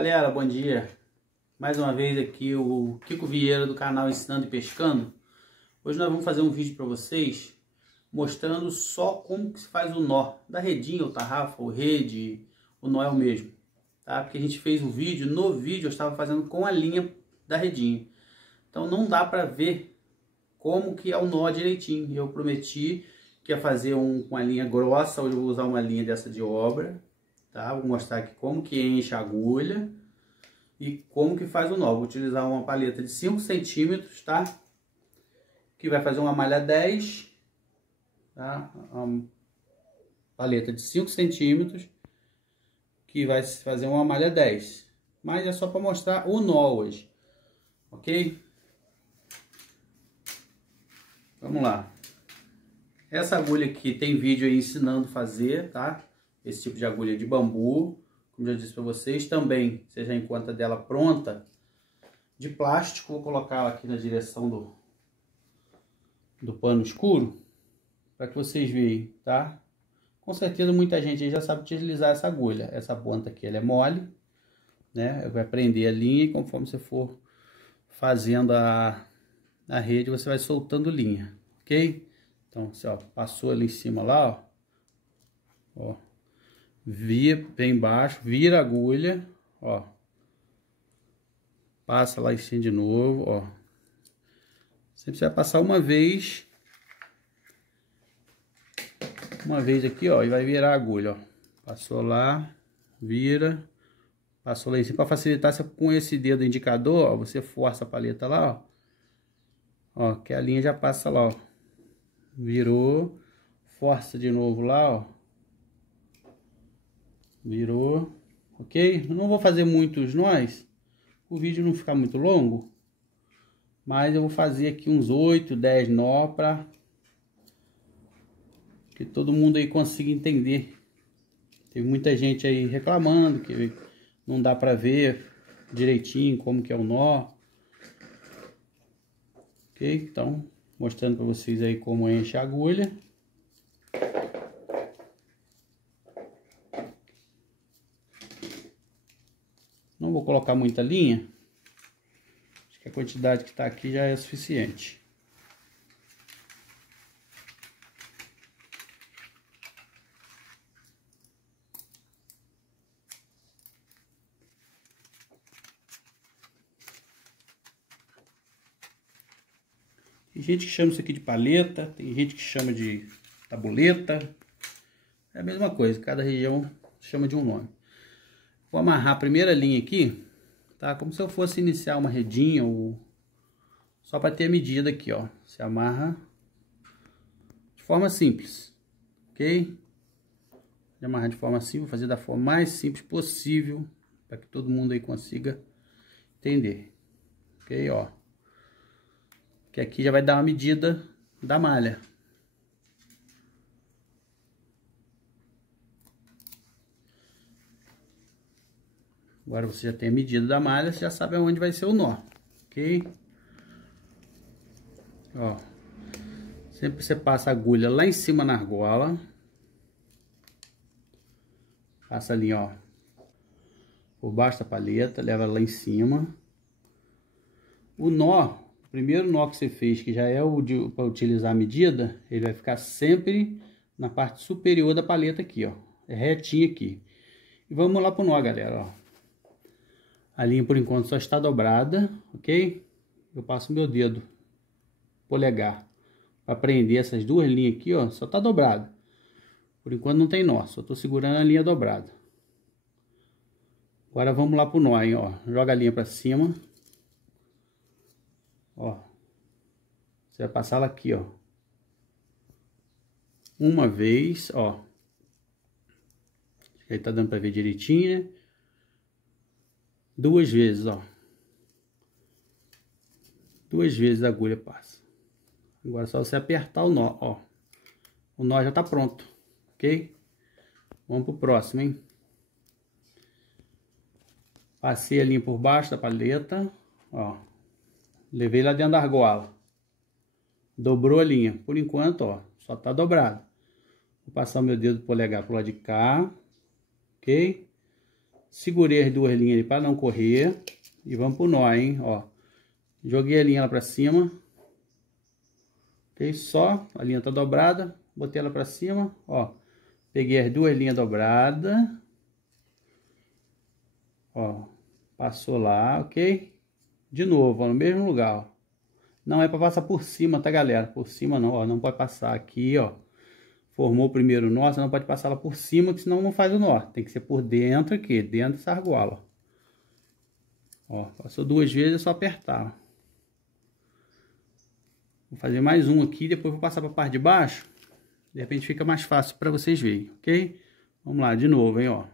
Galera, bom dia. Mais uma vez aqui o Kiko Vieira do canal Ensinando e Pescando. Hoje nós vamos fazer um vídeo para vocês mostrando só como que se faz o nó da redinha, ou tarrafa, ou rede, o nó é o mesmo, tá? Porque a gente fez o vídeo, no vídeo eu estava fazendo com a linha da redinha. Então não dá para ver como que é o nó direitinho. Eu prometi que ia fazer com a linha grossa, hoje eu vou usar uma linha dessa de obra. Tá? Vou mostrar aqui como que enche a agulha e como que faz o nó. Vou utilizar uma paleta de 5 centímetros, tá? Que vai fazer uma malha 10, tá? Uma paleta de 5 centímetros que vai fazer uma malha 10. Mas é só para mostrar o nó hoje, ok? Vamos lá. Essa agulha aqui tem vídeo aí ensinando a fazer, tá? Esse tipo de agulha de bambu, como já disse para vocês. Também você já encontra dela pronta de plástico. Vou colocar ela aqui na direção do pano escuro para que vocês vejam, tá? Com certeza muita gente aí já sabe utilizar essa agulha. Essa ponta aqui ela é mole, né? Vai prender a linha e conforme você for fazendo a rede, você vai soltando linha, ok? Então, você, ó, passou ali em cima lá, ó. Vem embaixo, vira a agulha, ó. Passa lá em cima de novo, ó. Sempre você vai passar uma vez aqui, ó, e vai virar a agulha, ó. Passou lá, vira, passou lá em cima. Para facilitar, você, com esse dedo indicador, ó, você força a paleta lá, ó. Ó, que a linha já passa lá, ó. Virou, força de novo lá, ó. Virou, ok? Eu não vou fazer muitos nós, o vídeo não ficar muito longo, mas eu vou fazer aqui uns 8, 10 nó para que todo mundo aí consiga entender. Tem muita gente aí reclamando que não dá para ver direitinho como que é o nó, ok? Então, mostrando para vocês aí como enche a agulha. Não vou colocar muita linha, acho que a quantidade que está aqui já é suficiente. Tem gente que chama isso aqui de paleta, tem gente que chama de tabuleta, é a mesma coisa, cada região chama de um nome. Vou amarrar a primeira linha aqui, tá? Como se eu fosse iniciar uma redinha, ou só para ter a medida aqui, ó. Você amarra de forma simples, ok? Vou amarrar de forma simples, vou fazer da forma mais simples possível, para que todo mundo aí consiga entender, ok? Ó, que aqui já vai dar uma medida da malha. Agora você já tem a medida da malha, você já sabe aonde vai ser o nó, ok? Ó, sempre você passa a agulha lá em cima na argola. Passa ali, ó, por baixo da paleta, leva lá em cima. O nó, o primeiro nó que você fez, que já é o para utilizar a medida, ele vai ficar sempre na parte superior da paleta aqui, ó. É retinho aqui. E vamos lá pro nó, galera, ó. A linha por enquanto só está dobrada, ok? Eu passo meu dedo polegar para prender essas duas linhas aqui, ó. Só está dobrado. Por enquanto não tem nó, só estou segurando a linha dobrada. Agora vamos lá pro nó, hein, ó. Joga a linha para cima. Ó. Você vai passar ela aqui, ó. Uma vez, ó. Aí tá dando para ver direitinho, né? Duas vezes, ó. Duas vezes a agulha passa. Agora é só você apertar o nó, ó. O nó já tá pronto, ok? Vamos pro próximo, hein? Passei a linha por baixo da paleta, ó. Levei lá dentro da argola. Dobrou a linha. Por enquanto, ó, só tá dobrado. Vou passar o meu dedo polegar pro lado de cá, ok? Segurei as duas linhas ali para não correr. E vamos pro nó, hein, ó. Joguei a linha lá para cima. Ok? Só, a linha tá dobrada. Botei ela para cima, ó. Peguei as duas linhas dobradas. Ó. Passou lá, ok? De novo, ó, no mesmo lugar, ó. Não é para passar por cima, tá, galera? Por cima não, ó. Não pode passar aqui, ó. Formou o primeiro nó, você não pode passar lá por cima, que senão não faz o nó. Tem que ser por dentro aqui, dentro dessa argola, ó. Passou duas vezes, é só apertar, ó. Vou fazer mais um aqui, depois vou passar para a parte de baixo. De repente fica mais fácil para vocês verem, ok? Vamos lá, de novo, hein, ó.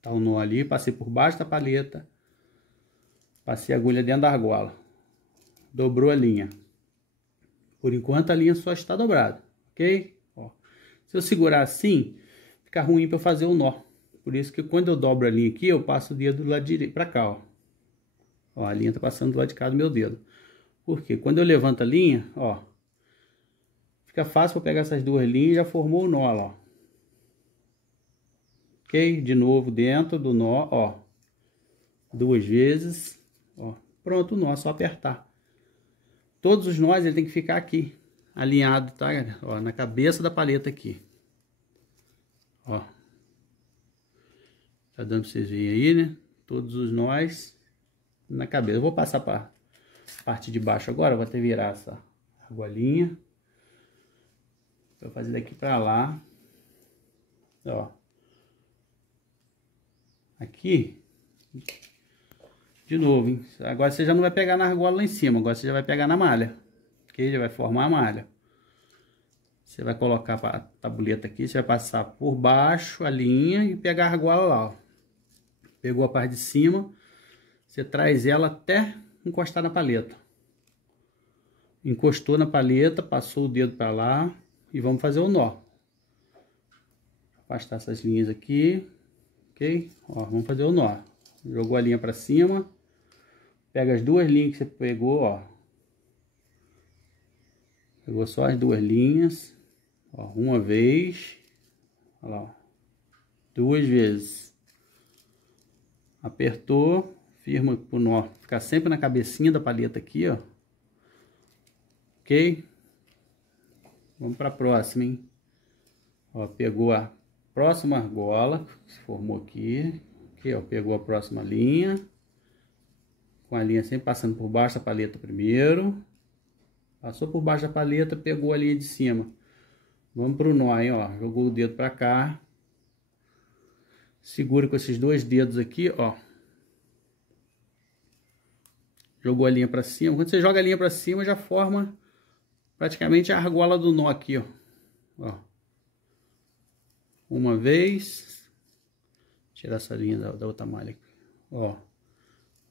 Tá o nó ali, passei por baixo da paleta. Passei a agulha dentro da argola. Dobrou a linha. Por enquanto a linha só está dobrada, ok? Ó. Se eu segurar assim, fica ruim para eu fazer o nó. Por isso que quando eu dobro a linha aqui, eu passo o dedo do lado direito para cá, ó. Ó, a linha tá passando do lado de cá do meu dedo. Porque quando eu levanto a linha, ó, fica fácil para pegar essas duas linhas e já formou o nó lá, ó. Ok? De novo dentro do nó, ó. Duas vezes, ó. Pronto o nó, é só apertar. Todos os nós ele tem que ficar aqui, alinhado, tá, galera? Ó, na cabeça da paleta aqui. Ó. Tá dando pra vocês verem aí, né? Todos os nós na cabeça. Eu vou passar para parte de baixo agora, vou até virar essa argolinha. Vou fazer daqui para lá. Ó. Aqui. De novo, hein? Agora você já não vai pegar na argola lá em cima, agora você já vai pegar na malha. Ok? Já vai formar a malha. Você vai colocar a tabuleta aqui, você vai passar por baixo a linha e pegar a argola lá, ó. Pegou a parte de cima, você traz ela até encostar na paleta. Encostou na paleta, passou o dedo para lá e vamos fazer o nó. Afastar essas linhas aqui, ok? Ó, vamos fazer o nó. Jogou a linha para cima, pega as duas linhas que você pegou, ó. Pegou só as duas linhas, ó, uma vez, olha lá, ó. Duas vezes. Apertou, firma pro nó ficar sempre na cabecinha da paleta aqui, ó. Ok? Vamos para a próxima, hein? Ó, pegou a próxima argola, que se formou aqui. Ok, ó, pegou a próxima linha. Com a linha sempre passando por baixo da paleta primeiro. Passou por baixo da paleta, pegou a linha de cima. Vamos pro nó, hein, ó. Jogou o dedo para cá. Segura com esses dois dedos aqui, ó. Jogou a linha para cima. Quando você joga a linha para cima, já forma praticamente a argola do nó aqui, ó. Ó. Uma vez. Tirar essa linha da outra malha aqui. Ó.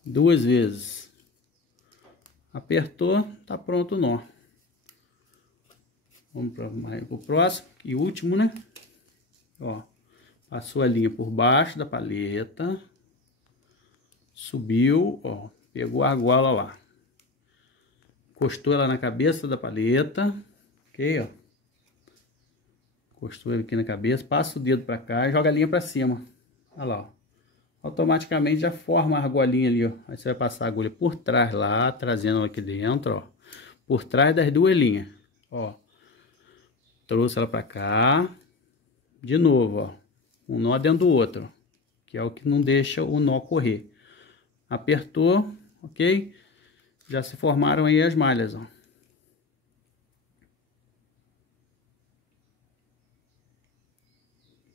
Duas vezes. Apertou, tá pronto o nó. Vamos para o próximo e último, né? Ó. Passou a linha por baixo da paleta. Subiu, ó. Pegou a argola lá. Encostou ela na cabeça da paleta. Ok, ó. Encostou aqui na cabeça. Passa o dedo para cá e joga a linha para cima. Olha lá, ó. Automaticamente já forma a argolinha ali, ó. Aí você vai passar a agulha por trás lá, trazendo ela aqui dentro, ó. Por trás das duas linhas, ó. Trouxe ela para cá. De novo, ó. Um nó dentro do outro, que é o que não deixa o nó correr. Apertou, ok? Já se formaram aí as malhas, ó.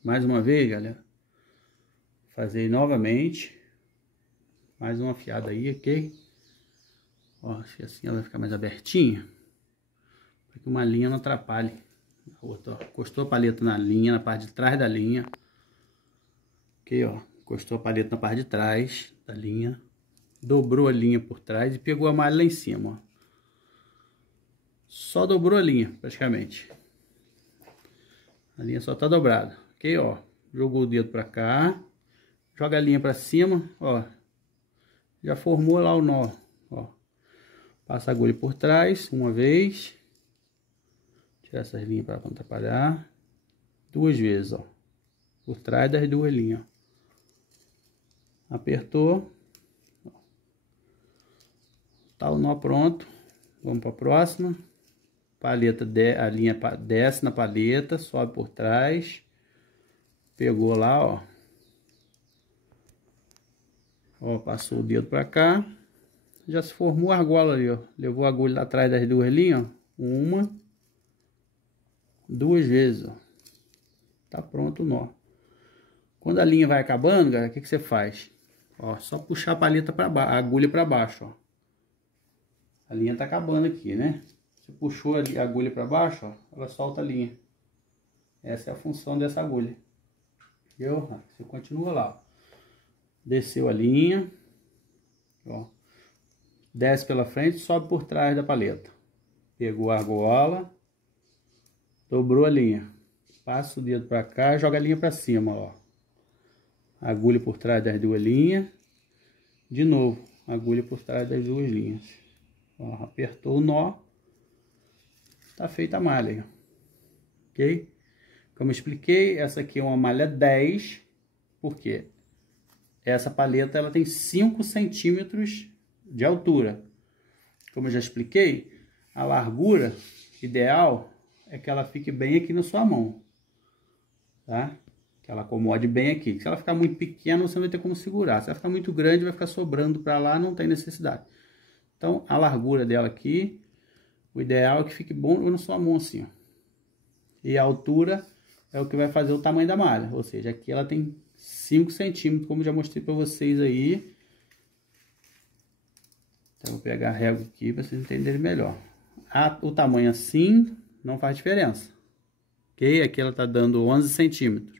Mais uma vez, galera. Fazer novamente. Mais uma afiada aí, ok? Ó, acho que assim ela vai ficar mais abertinha. Para que uma linha não atrapalhe a outra, ó. Encostou a paleta na linha, na parte de trás da linha. Ok, ó. Encostou a paleta na parte de trás da linha. Dobrou a linha por trás e pegou a malha lá em cima, ó. Só dobrou a linha, praticamente. A linha só tá dobrada, ok, ó. Jogou o dedo pra cá. Joga a linha pra cima, ó. Já formou lá o nó, ó. Passa a agulha por trás, uma vez. Tirar essas linhas para não atrapalhar. Duas vezes, ó. Por trás das duas linhas, ó. Apertou. Tá o nó pronto. Vamos para a próxima. Paleta, a linha desce na paleta, sobe por trás. Pegou lá, ó. Ó, passou o dedo para cá. Já se formou a argola ali, ó. Levou a agulha lá atrás das duas linhas, ó. Uma, duas vezes, ó. Tá pronto o nó. Quando a linha vai acabando, galera, o que você faz? Ó, só puxar a paleta para baixo, a agulha para baixo, ó. A linha tá acabando aqui, né? Você puxou a agulha para baixo, ó, ela solta a linha. Essa é a função dessa agulha. Entendeu? Você continua lá, ó. Desceu a linha, ó. Desce pela frente, sobe por trás da paleta. Pegou a argola, dobrou a linha. Passa o dedo para cá, joga a linha para cima, ó. Agulha por trás das duas linhas. De novo, agulha por trás das duas linhas. Ó, apertou o nó. Tá feita a malha, ok? Como eu expliquei, essa aqui é uma malha 10, porque essa paleta ela tem 5 centímetros de altura. Como eu já expliquei, a largura ideal é que ela fique bem aqui na sua mão, tá? Que ela acomode bem aqui. Se ela ficar muito pequena, você não vai ter como segurar. Se ela ficar muito grande, vai ficar sobrando para lá, não tem necessidade. Então, a largura dela aqui, o ideal é que fique bom na sua mão assim, ó. E a altura é o que vai fazer o tamanho da malha. Ou seja, aqui ela tem 5 centímetros, como já mostrei para vocês aí. Então, eu vou pegar a régua aqui para vocês entenderem melhor. O tamanho assim não faz diferença. Ok? Aqui ela tá dando 11 centímetros.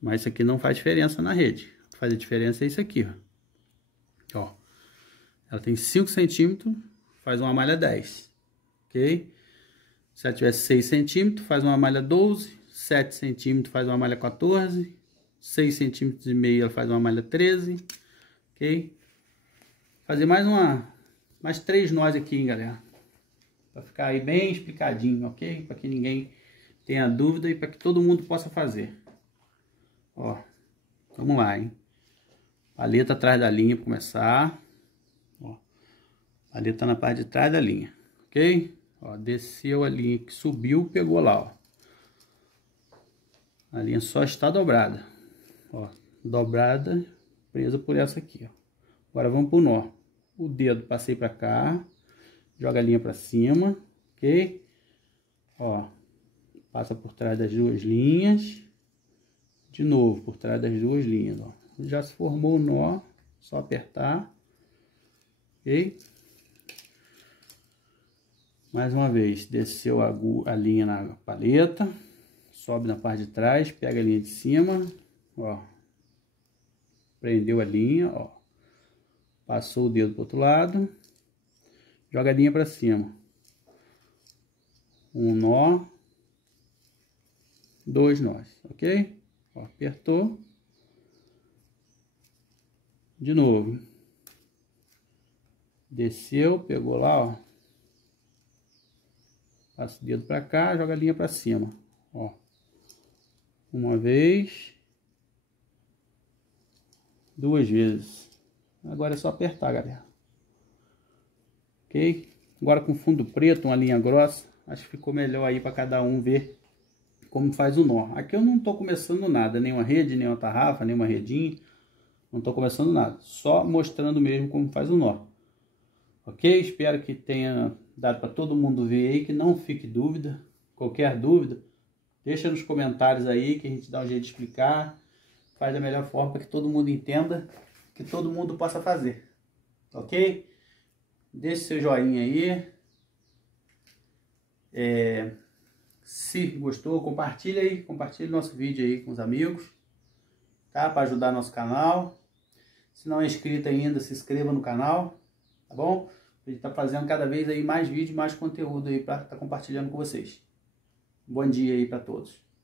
Mas isso aqui não faz diferença na rede. O que faz a diferença é isso aqui, ó. Ó. Ela tem 5 centímetros, faz uma malha 10. Ok? Se ela tivesse 6 centímetros, faz uma malha 12. 7 centímetros, faz uma malha 14. 6 centímetros e meio, ela faz uma malha 13. Ok? Fazer mais 3 nós aqui, hein, galera. Para ficar aí bem explicadinho, ok? Para que ninguém tenha dúvida e para que todo mundo possa fazer. Ó, vamos lá, hein? Paleta atrás da linha para começar. Ó, paleta na parte de trás da linha, ok? Ó, desceu a linha que subiu, pegou lá, ó. A linha só está dobrada. Ó, dobrada, presa por essa aqui, ó. Agora vamos pro nó. O dedo passei para cá, joga a linha para cima, ok? Ó, passa por trás das duas linhas. De novo, por trás das duas linhas, ó. Já se formou o nó, só apertar, ok? Mais uma vez, desceu a linha na paleta, sobe na parte de trás, pega a linha de cima, ó. Prendeu a linha, ó. Passou o dedo pro outro lado, joga a linha para cima. Um nó, 2 nós, ok? Ó, apertou. De novo. Desceu, pegou lá, ó. Passa o dedo para cá, joga a linha para cima, ó. Uma vez. 2 vezes. Agora é só apertar, galera. Ok? Agora com fundo preto, uma linha grossa. Acho que ficou melhor aí para cada um ver como faz o nó. Aqui eu não tô começando nada, nenhuma rede, nenhuma tarrafa, nenhuma redinha. Não tô começando nada, só mostrando mesmo como faz o nó. Ok? Espero que tenha dado para todo mundo ver aí, que não fique dúvida. Qualquer dúvida, deixa nos comentários aí que a gente dá um jeito de explicar. Faz da melhor forma para que todo mundo entenda, que todo mundo possa fazer. Ok? Deixe seu joinha aí. Se gostou, compartilha aí, compartilha nosso vídeo aí com os amigos, tá? Para ajudar nosso canal. Se não é inscrito ainda, se inscreva no canal, tá bom? A gente tá fazendo cada vez aí mais vídeo, mais conteúdo aí para estar compartilhando com vocês. Bom dia aí para todos.